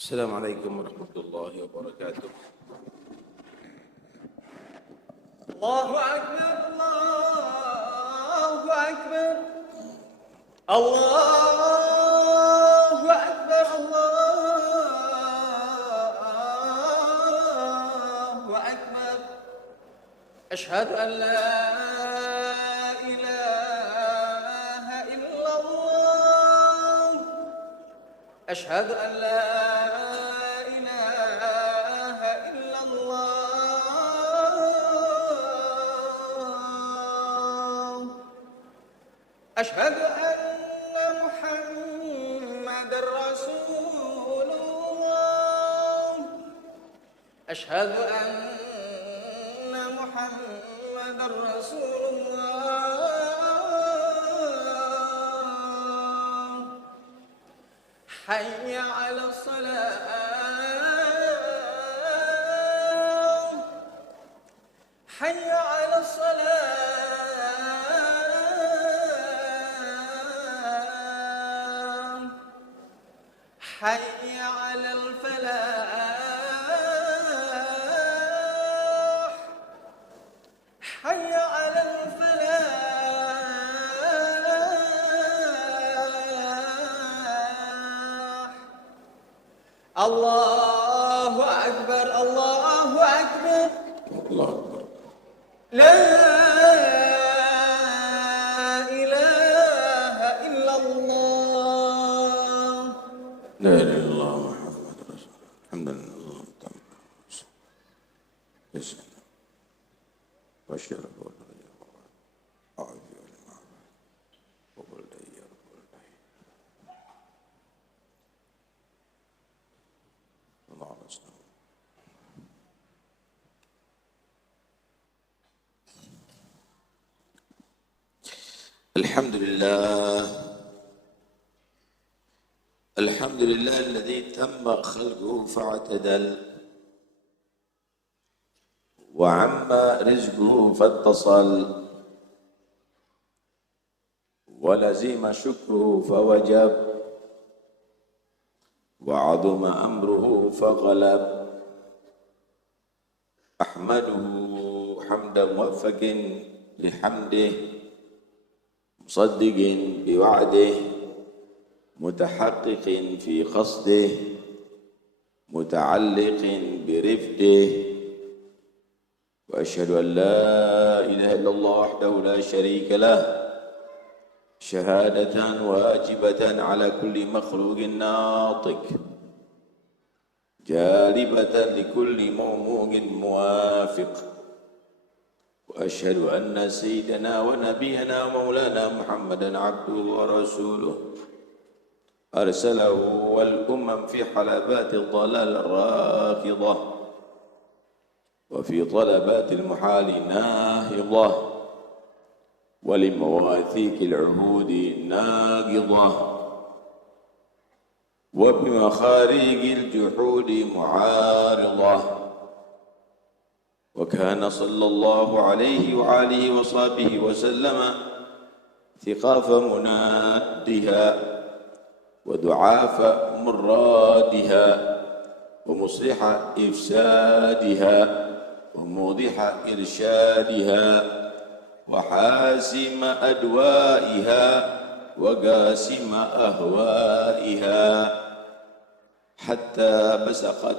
السلام عليكم ورحمة الله وبركاته. الله أكبر الله أكبر الله أكبر الله أكبر. أشهد أن لا إله إلا الله. أشهد أن لا إله إلا الله. أشهد أن محمد رسول الله. أشهد أن محمد رسول الله. حي على الصلاة. حي على الصلاة. حي على الفلاح. حي على الفلاح. الله أكبر الله أكبر. الله أكبر. لا إله إلا الله. لا إله إلا الله محمد رسول الله. الحمد لله تعالى يسأل والشرف والرجاء والعافية والمعافاة وقل يا رب الله أسلم. الحمد لله الحمد لله الذي تم خلقه فاعتدل وعم رزقه فاتصل ولزم شكره فوجب وعظم أمره فغلب. أحمده حمدا موفق لحمده مصدق بوعده متحقق في قصده متعلق برفده. وأشهد أن لا إله إلا الله وحده لا شريك له شهادة واجبة على كل مخلوق ناطق جالبة لكل موموق موافق. وأشهد أن سيدنا ونبينا ومولانا محمدا عبده ورسوله أرسله والأمم في حلبات الضلال الراكضة وفي طلبات المحال ناهضة ولمواثيق العهود ناقضة وبمخاريق الجحود معارضة. وكان صلى الله عليه وآله وصحبه وسلم ثقاف منادها ودعاف مرادها ومصلح إفسادها وموضح إرشادها وحاسم أدوائها وقاسم أهوائها حتى بسقت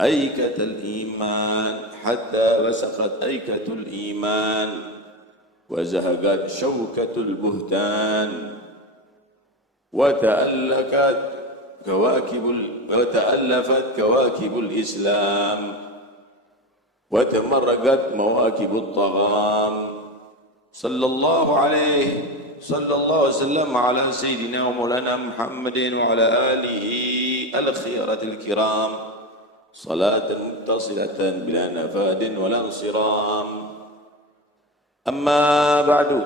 أيكة الإيمان وزهقت شوكة البهتان وتألفت كواكب الإسلام وتمرقت مواكب الطغام. صلى الله عليه وسلم على سيدنا ومولانا محمد وعلى آله الخيرة الكرام صلاة متصلة بلا نفاد ولا انصرام. أما بعد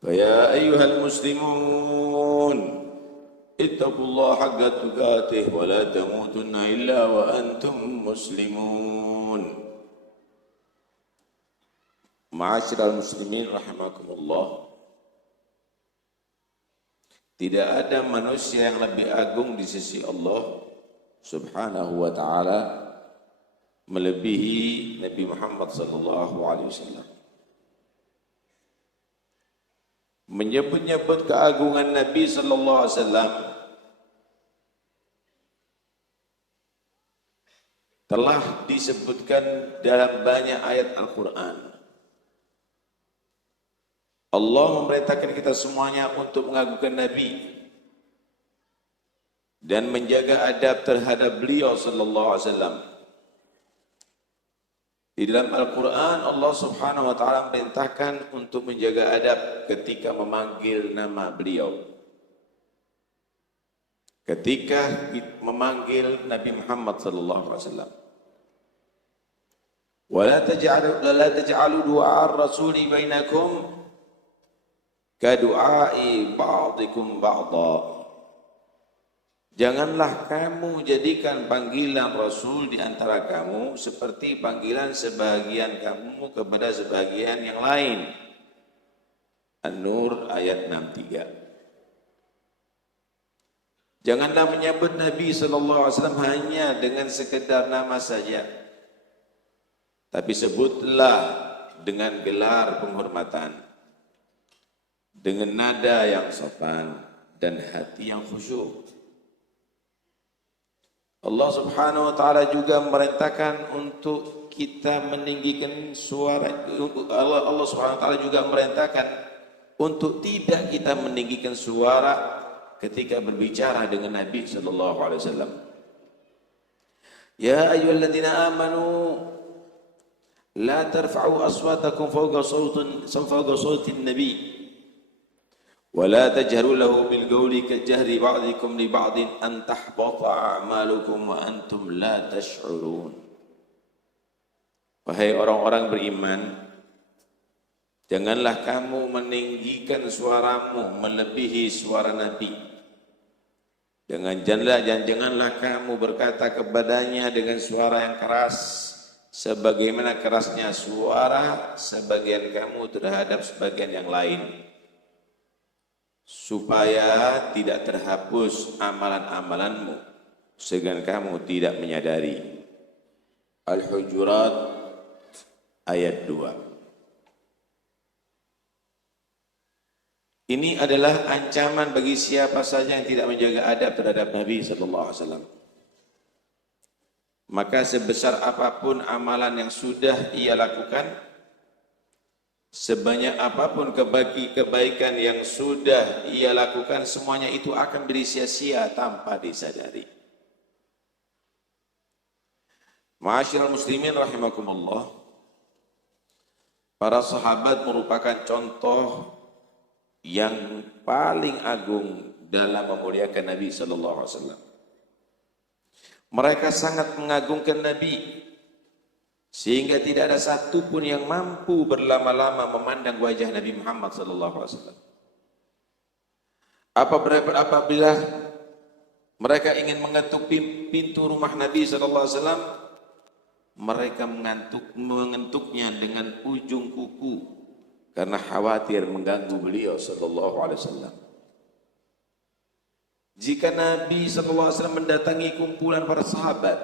فيا أيها المسلمون اتقوا الله حق تقاته ولا تموتن إلا وأنتم مسلمون. معاشر المسلمين رحمكم الله. Tidak ada manusia yang lebih agung di sisi Allah Subhanahu wa taala melebihi Nabi Muhammad sallallahu alaihi wasallam. Menyebut-nyebut keagungan Nabi sallallahu alaihi wasallam telah disebutkan dalam banyak ayat Al-Qur'an. Allah memerintahkan kita semuanya untuk mengagungkan Nabi dan menjaga adab terhadap beliau sallallahu alaihi wasallam. Di dalam Al-Quran Allah subhanahu wa ta'ala memerintahkan untuk menjaga adab ketika memanggil nama beliau. Ketika memanggil Nabi Muhammad sallallahu alaihi wasallam. وَلَا تَجْعَلُوا دُعَاءَ الرَّسُولِ بَيْنَكُمْ كَدُعَاءِ بَعْضِكُمْ بَعْضًا. Janganlah kamu jadikan panggilan Rasul di antara kamu seperti panggilan sebagian kamu kepada sebagian yang lain. An-Nur ayat 63. Janganlah menyebut Nabi SAW hanya dengan sekedar nama saja, tapi sebutlah dengan gelar penghormatan, dengan nada yang sopan dan hati yang khusyuk. Allah subhanahu wa ta'ala juga memerintahkan untuk kita meninggikan suara. Allah subhanahu wa ta'ala juga memerintahkan untuk tidak kita meninggikan suara ketika berbicara dengan Nabi sallallahu alaihi wasallam. Ya ayyuhalladzina amanu la tarfa'u aswatakum fawqa sautin nabi ولا تجهروا له بالقول كجهر بعضكم لبعض أن تحبط أعمالكم وأنتم لا تشعرون. Wahai orang-orang beriman, janganlah kamu meninggikan suaramu melebihi suara Nabi. Janganlah kamu berkata kepadanya dengan suara yang keras, sebagaimana kerasnya suara sebagian kamu terhadap sebagian yang lain, supaya tidak terhapus amalan-amalanmu sehingga kamu tidak menyadari. Al-Hujurat ayat 2. Ini adalah ancaman bagi siapa saja yang tidak menjaga adab terhadap Nabi sallallahu alaihi wasallam. Maka sebesar apapun amalan yang sudah ia lakukan, sebanyak apapun kebaikan yang sudah ia lakukan, semuanya itu akan sia-sia tanpa disadari. Ma'asyiral muslimin rahimakumullah, para sahabat merupakan contoh yang paling agung dalam memuliakan Nabi sallallahu alaihi wasallam. Mereka sangat mengagungkan Nabi sehingga tidak ada satupun yang mampu berlama-lama memandang wajah Nabi Muhammad SAW. Apabila mereka ingin mengetuk pintu rumah Nabi SAW, mereka mengetuknya dengan ujung kuku karena khawatir mengganggu beliau SAW. Jika Nabi SAW mendatangi kumpulan para sahabat,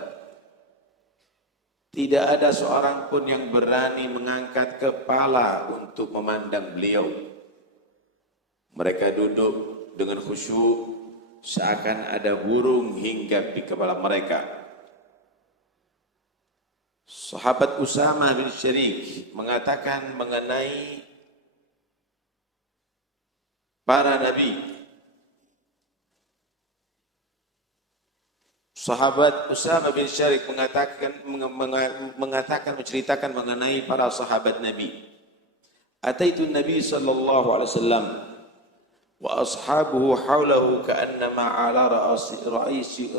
tidak ada seorang pun yang berani mengangkat kepala untuk memandang beliau. Mereka duduk dengan khusyuk seakan ada burung hinggap di kepala mereka. Sahabat Usamah bin Syarif mengatakan mengenai para nabi. Sahabat Usamah bin Syarif menceritakan mengenai para sahabat Nabi. Ataitu Nabi sallallahu alaihi wasallam wa ashabuhu haulahu ka'annama ala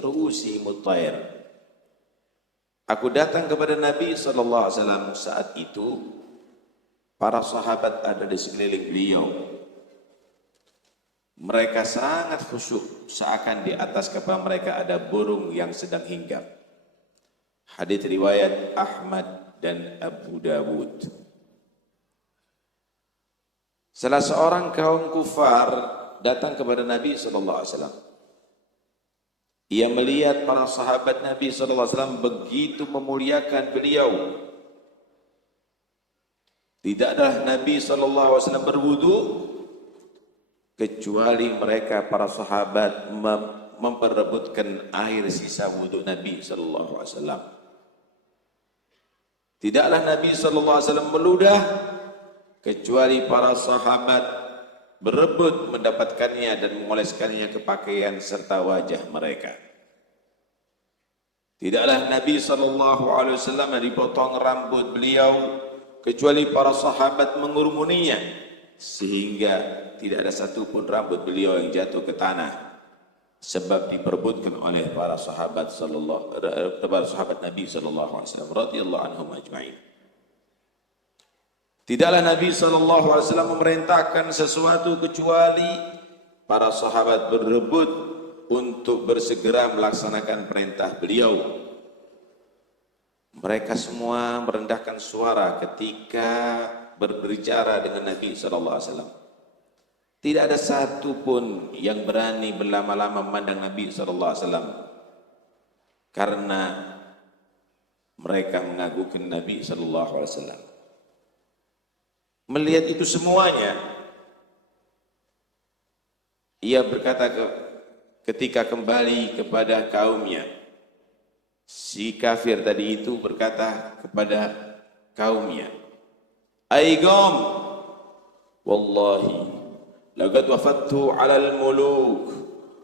ru'usi mutair. Aku datang kepada Nabi sallallahu alaihi wasallam saat itu para sahabat ada di sekeliling beliau. Mereka sangat khusyuk, seakan di atas kepala mereka ada burung yang sedang hinggap. Hadits riwayat Ahmad dan Abu Dawud. Salah seorang kaum kufar datang kepada Nabi sallallahu alaihi wasallam. Ia melihat para sahabat Nabi sallallahu alaihi wasallam begitu memuliakan beliau. Tidaklah Nabi sallallahu alaihi wasallam berwudu kecuali mereka para sahabat memperebutkan air sisa wudu Nabi sallallahu alaihi wasallam. Tidaklah Nabi sallallahu alaihi wasallam meludah kecuali para sahabat berebut mendapatkannya dan mengoleskannya ke pakaian serta wajah mereka. Tidaklah Nabi sallallahu alaihi wasallam dipotong rambut beliau kecuali para sahabat mengurumuninya sehingga tidak ada satupun rambut beliau yang jatuh ke tanah sebab diperebutkan oleh para sahabat Nabi sallallahu alaihi wasallam radhiyallahu anhum ajma'in. Tidaklah Nabi sallallahu alaihi wasallam memerintahkan sesuatu kecuali para sahabat berebut untuk bersegera melaksanakan perintah beliau. Mereka semua merendahkan suara ketika berbicara dengan Nabi sallallahu alaihi wasallam. Tidak ada satu pun yang berani berlama-lama memandang Nabi sallallahu alaihi wasallam karena mereka mengagungkan Nabi sallallahu alaihi wasallam. Melihat itu semuanya, ia berkata ketika kembali kepada kaumnya, si kafir tadi itu berkata kepada kaumnya, "Ai qaum, wallahi laqad wafattu 'ala al-muluk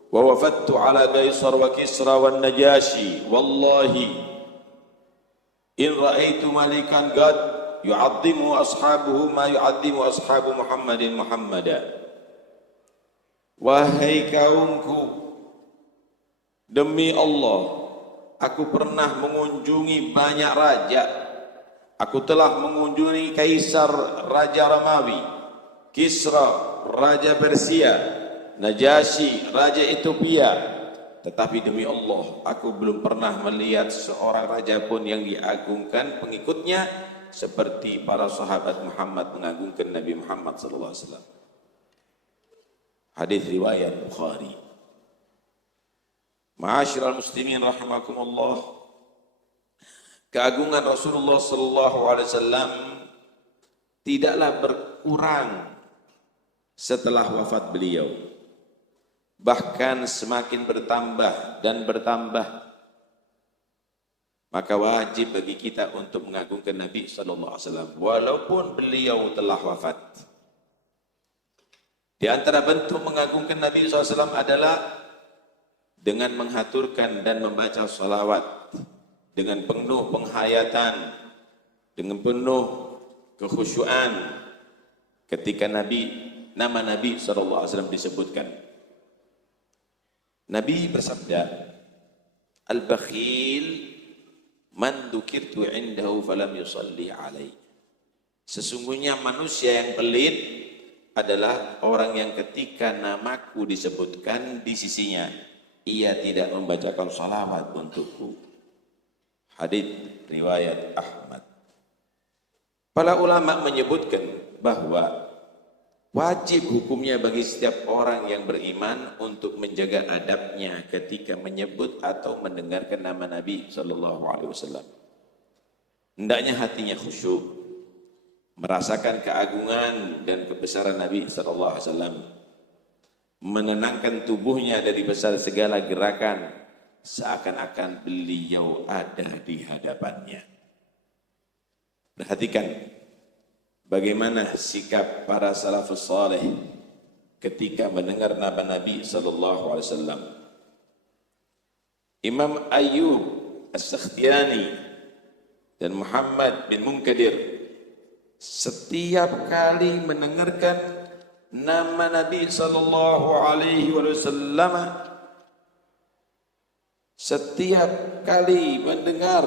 wa wafattu 'ala Qaisar wa Kisra wan Najashi, wallahi in ra'aitu malikan qad yu'azzimu ashabuhu ma yu'azzimu ashabu Muhammadin Muhammada." Wahai kaumku, demi Allah, aku pernah mengunjungi banyak raja. Aku telah mengunjungi Kaisar Raja Romawi, Kisra Raja Persia, Najasyi Raja Ethiopia. Tetapi demi Allah, aku belum pernah melihat seorang raja pun yang diagungkan pengikutnya seperti para sahabat Muhammad mengagungkan Nabi Muhammad sallallahu alaihi wasallam. Hadis riwayat Bukhari. Ma'asyiral muslimin rahimakumullah, keagungan Rasulullah sallallahu alaihi wasallam tidaklah berkurang setelah wafat beliau, bahkan semakin bertambah dan bertambah. Maka wajib bagi kita untuk mengagungkan Nabi sallallahu alaihi wasallam walaupun beliau telah wafat. Di antara bentuk mengagungkan Nabi sallallahu alaihi wasallam adalah dengan menghaturkan dan membaca salawat dengan penuh penghayatan, dengan penuh kekhusyuan ketika nama Nabi sallallahu alaihi wasallam disebutkan. Nabi bersabda, "Al-bakhil man dzukirtu 'indahu falam yusalli 'alaihi." Sesungguhnya manusia yang pelit adalah orang yang ketika namaku disebutkan di sisinya, ia tidak membacakan salawat untukku. Hadits riwayat Ahmad. Para ulama menyebutkan bahwa wajib hukumnya bagi setiap orang yang beriman untuk menjaga adabnya ketika menyebut atau mendengarkan nama Nabi sallallahu alaihi wasallam. Hendaknya hatinya khusyuk, merasakan keagungan dan kebesaran Nabi sallallahu alaihi wasallam, menenangkan tubuhnya dari besar segala gerakan seakan-akan beliau ada di hadapannya. Perhatikan bagaimana sikap para salafus saleh ketika mendengar nama Nabi sallallahu alaihi wasallam. Imam Ayyub As-Sakhtiyani dan Muhammad bin Munkadir setiap kali mendengarkan nama Nabi sallallahu alaihi wasallam, setiap kali mendengar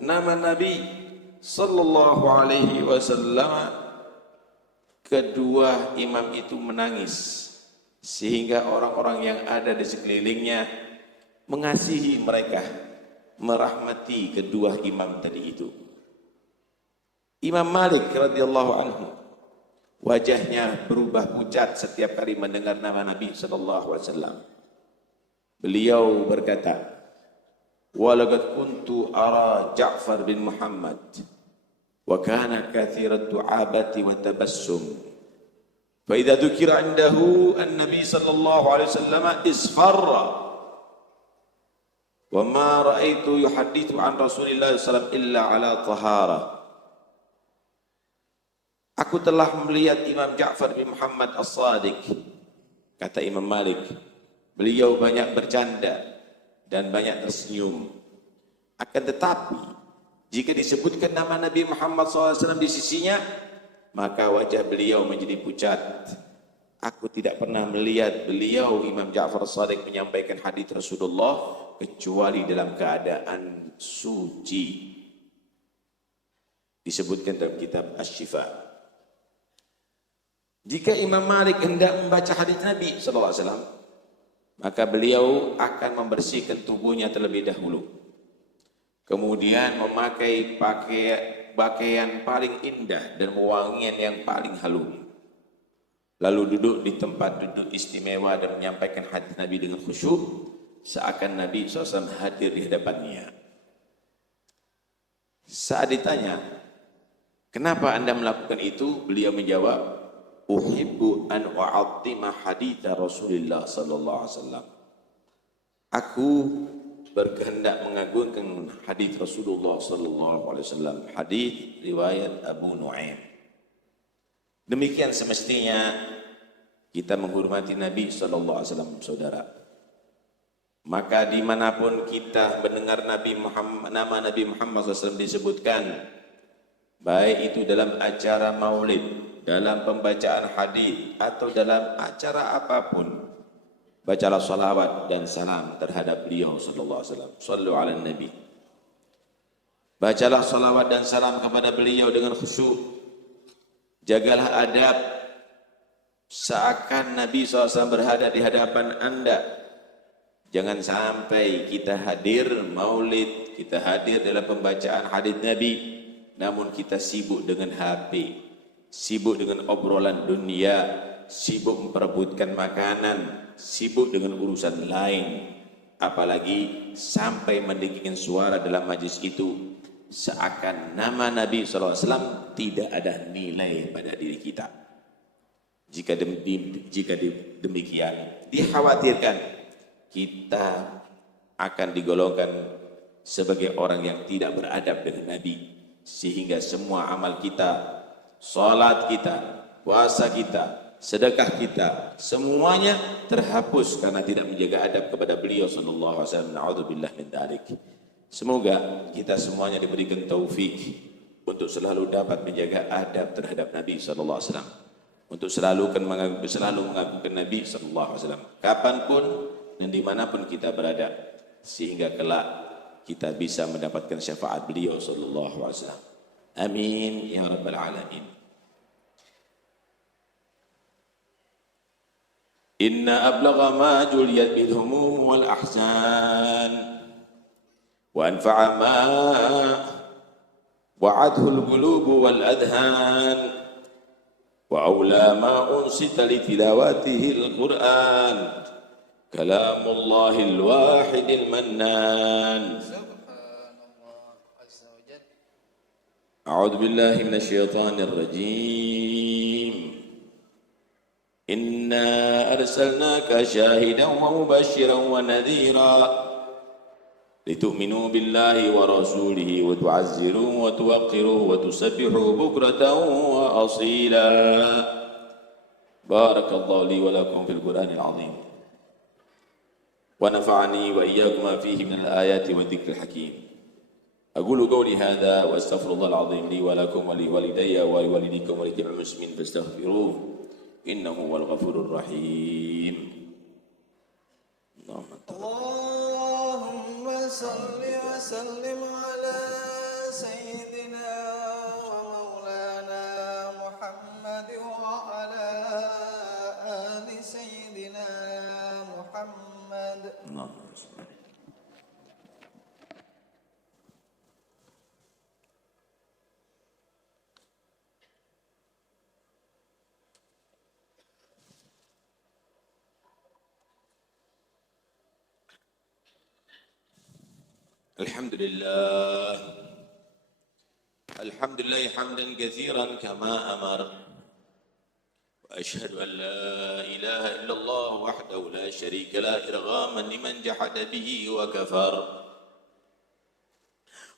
nama Nabi sallallahu alaihi wasallam, kedua imam itu menangis sehingga orang-orang yang ada di sekelilingnya mengasihi mereka, merahmati kedua imam tadi itu. Imam Malik radhiyallahu anhu Wajahnya berubah pucat setiap kali mendengar nama Nabi sallallahu alaihi wasallam. Beliau berkata, "Walaqad kuntu ara Ja'far bin Muhammad wa kana kathirat du'abati wa tabassum. Fa idza dzukira 'indahu an-nabi sallallahu alaihi wasallam isfarra wa ma ra'aitu yuhaddithu an Rasulillah sallallahu alaihi wasallam illa ala tahara." Aku telah melihat Imam Ja'far bin Muhammad As-Sadiq, kata Imam Malik. Beliau banyak bercanda dan banyak tersenyum. Akan tetapi, jika disebutkan nama Nabi Muhammad SAW di sisinya, maka wajah beliau menjadi pucat. Aku tidak pernah melihat beliau, Imam Ja'far As-Sadiq, menyampaikan hadits Rasulullah kecuali dalam keadaan suci. Disebutkan dalam kitab Asy-Syifa. Jika Imam Malik hendak membaca hadits Nabi SAW, maka beliau akan membersihkan tubuhnya terlebih dahulu. Kemudian memakai pakaian paling indah dan wangian yang paling harum. Lalu duduk di tempat duduk istimewa dan menyampaikan hadis Nabi dengan khusyuk, seakan Nabi SAW hadir di hadapannya. Saat ditanya, "Kenapa Anda melakukan itu?" Beliau menjawab, "Uhibbu an u'azzima haditha Rasulullah sallallahu alaihi wasallam." Aku berkehendak mengagungkan hadis Rasulullah sallallahu alaihi wasallam. Hadis riwayat Abu Nuaim. Demikian semestinya kita menghormati Nabi sallallahu alaihi wasallam, saudara. Maka dimanapun kita mendengar nama Nabi Muhammad SAW disebutkan, baik itu dalam acara maulid, dalam pembacaan hadis atau dalam acara apapun, bacalah salawat dan salam terhadap beliau sallallahu alaihi wasallam. Shallu ala nabi. Bacalah salawat dan salam kepada beliau dengan khusyuk. Jagalah adab seakan Nabi SAW berada di hadapan Anda. Jangan sampai kita hadir maulid, kita hadir dalam pembacaan hadis Nabi, namun kita sibuk dengan HP, sibuk dengan obrolan dunia, sibuk memperebutkan makanan, sibuk dengan urusan lain, apalagi sampai mendengingkan suara dalam majlis itu, seakan nama Nabi SAW tidak ada nilai pada diri kita. Jika demikian, dikhawatirkan kita akan digolongkan sebagai orang yang tidak beradab dengan Nabi, sehingga semua amal kita, salat kita, puasa kita, sedekah kita, semuanya terhapus karena tidak menjaga adab kepada beliau sallallahu alaihi wasallam. Na'udzubillah min dzalik. Semoga kita semuanya diberikan taufik untuk selalu dapat menjaga adab terhadap Nabi sallallahu alaihi wasallam, untuk selalu mengagungkan Nabi sallallahu alaihi wasallam kapanpun dan dimanapun kita berada, sehingga kelak kita bisa mendapatkan syafaat beliau sallallahu alaihi wasallam. Amin ya rabbal alamin. Inna ablagha ma juliyat bil humum wal ahzan wa anfa'a ma wa'adhu al qulub wal adhan wa awla ma unsita li tilawatihi al Qur'an kalamullah al wahid al mannan. A'udzu billahi minasy syaithanir rajim. Inna arsalnaka syahidan wa mubasysyiran wa nadhira litu'minu billahi wa rasulihi wa tu'azziruhu wa tuwaqqiruhu wa tusabbihuhu bukratan wa asila. Barakallahu li wa lakum fil Qur'anil 'azim wa nafa'ani wa iyyakum ma fihi minal ayati wa dzikril hakim. Aqulu qawli hadza wa astaghfirullahal 'azim li wa lakum wa li walidayya wa li walidikum wa li jami'il muslimin fastaghfiruhu innahu wal ghafurur rahim. Allahumma salli wa sallim ala sayyidina wa maulana Muhammad wa ala ali sayyidina Muhammad. الحمد لله حمدا كثيرا كما أمر، وأشهد أن لا إله إلا الله وحده لا شريك له إرغاما لمن جحد به وكفر،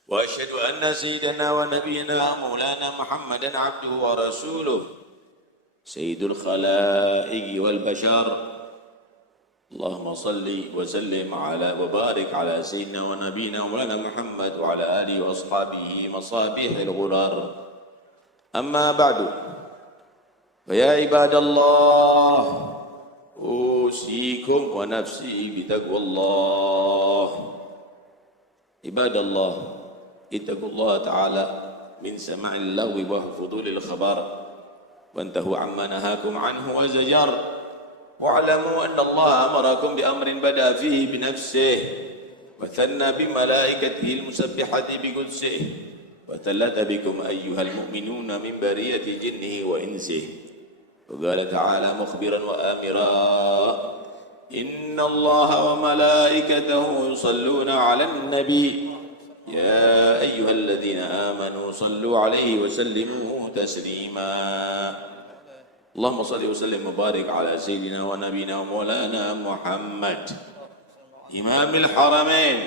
وأشهد أن سيدنا ونبينا مولانا محمدا عبده ورسوله سيد الخلائق والبشر. اللهم صل وسلم على وبارك على سيدنا ونبينا مولانا محمد وعلى آله وأصحابه مصابيح الغرر. أما بعد، فيا عباد الله، أوصيكم ونفسي بتقوى الله. عباد الله، اتقوا الله تعالى من سماع اللغو وفضول الخبر، وانتهوا عما نهاكم عنه وزجر، واعلموا أن الله أمركم بأمر بدأ فيه بنفسه، وثنى بملائكته المسبحة بقدسه، وثلث بكم أيها المؤمنون من برية جنه وإنسه، وقال تعالى مخبرا وآمرا: إن الله وملائكته يصلون على النبي يا أيها الذين آمنوا صلوا عليه وسلموا تسليما. اللهم صل وسلم وبارك على سيدنا ونبينا ومولانا محمد إمام الحرمين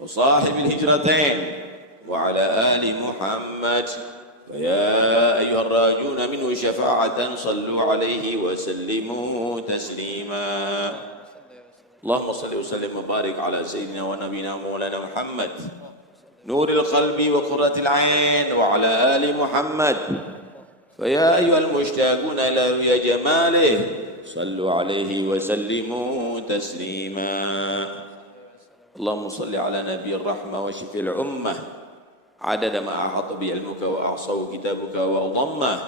وصاحب الهجرتين، وعلى آل محمد، ويا أيها الراجون منه شفاعة صلوا عليه وسلموا تسليما. اللهم صل وسلم وبارك على سيدنا ونبينا ومولانا محمد نور القلب وقرة العين، وعلى آل محمد، فيا أيها المشتاقون إلى رؤيا جماله صلوا عليه وسلموا تسليما. اللهم صل على نبي الرحمة وشفي الأمة عدد ما أحاط بعلمك وأحصاه كتابك وأضمه،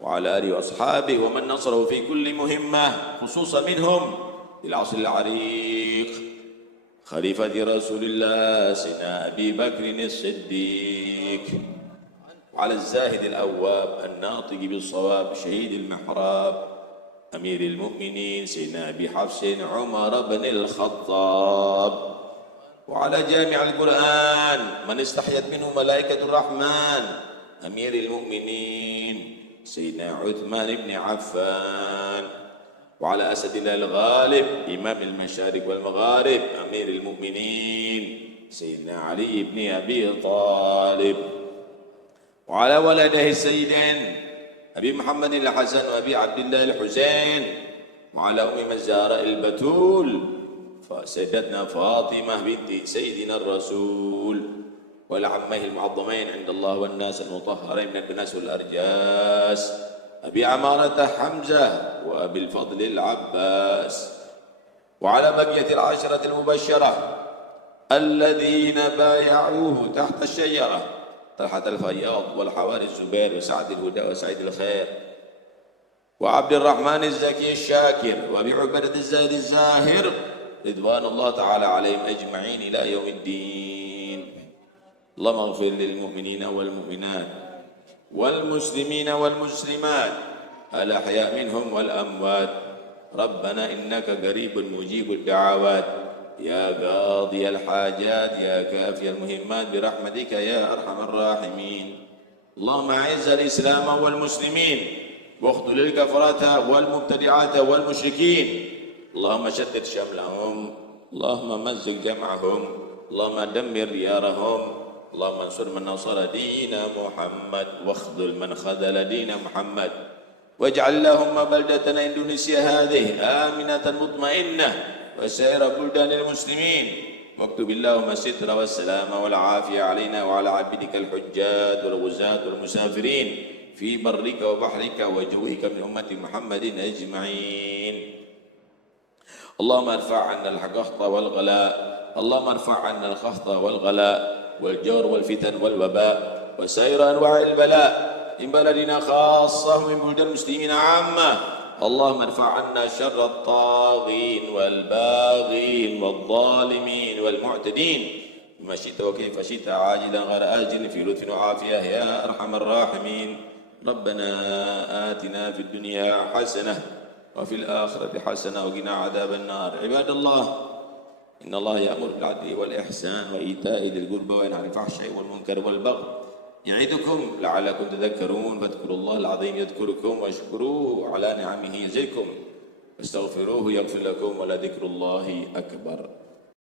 وعلى آله وأصحابه ومن نصره في كل مهمة، خصوصا منهم في العصر العريق خليفة رسول الله سيدنا أبي بكر الصديق، وعلى الزاهد الأواب الناطق بالصواب شهيد المحراب أمير المؤمنين سيدنا أبي حفص عمر بن الخطاب، وعلى جامع القرآن من استحيت منه ملائكة الرحمن أمير المؤمنين سيدنا عثمان بن عفان، وعلى أسد الله الغالب إمام المشارق والمغارب أمير المؤمنين سيدنا علي بن أبي طالب، وعلى ولده السيدين أبي محمد الحسن وأبي عبد الله الحسين، وعلى أم الزهراء البتول سيدتنا فاطمة بنت سيدنا الرسول، والعميه المعظمين عند الله والناس المطهرين من الدنس والأرجاس أبي عمارة حمزة وأبي الفضل العباس، وعلى بقية العشرة المبشرة الذين بايعوه تحت الشجرة طلحة الفياض والحواري الزبير وسعد الهدى وسعيد الخير وعبد الرحمن الزكي الشاكر وأبي عبيدة الزاهد الزاهر رضوان الله تعالى عليهم أجمعين إلى يوم الدين. اللهم اغفر للمؤمنين والمؤمنات والمسلمين والمسلمات الأحياء منهم والأموات. ربنا إنك قريب مجيب الدعوات يا قاضي الحاجات يا كافي المهمات برحمتك يا أرحم الراحمين. اللهم أعز الإسلام والمسلمين واخذل الكفرة والمبتدعات والمشركين. اللهم شتت شملهم، اللهم مزق جمعهم، اللهم دمر ديارهم، اللهم انصر من نصر دين محمد واخذل من خذل دين محمد، واجعل اللهم بلدتنا إندونيسيا هذه آمنة مطمئنة وسائر بلدان المسلمين، واكتب اللهم الستر والسلام والعافية علينا وعلى عبدك الحجاج والغزاة والمسافرين في برك وبحرك وجوهك من أمة محمد أجمعين. اللهم ارفع عنا القحط والغلاء، اللهم ارفع عنا القحط والغلاء والجور والفتن والوباء وسائر أنواع البلاء من بلدنا خاصة ومن بلدان المسلمين عامة. اللهم ارفع عنا شر الطاغين والباغين والظالمين والمعتدين بما شئت وكيف شئت عاجلا غير آجل في لطف وعافية يا أرحم الراحمين. ربنا آتنا في الدنيا حسنة وفي الآخرة حسنة وقنا عذاب النار. عباد الله، إن الله يأمر بالعدل والإحسان وإيتاء ذي القربى وينهى عن الفحشاء والمنكر والبغي يعظكم لعلكم تذكرون فاذكروا الله العظيم يذكركم واشكروه على نعمه يزدكم واستغفروه يغفر لكم ولذكر الله أكبر.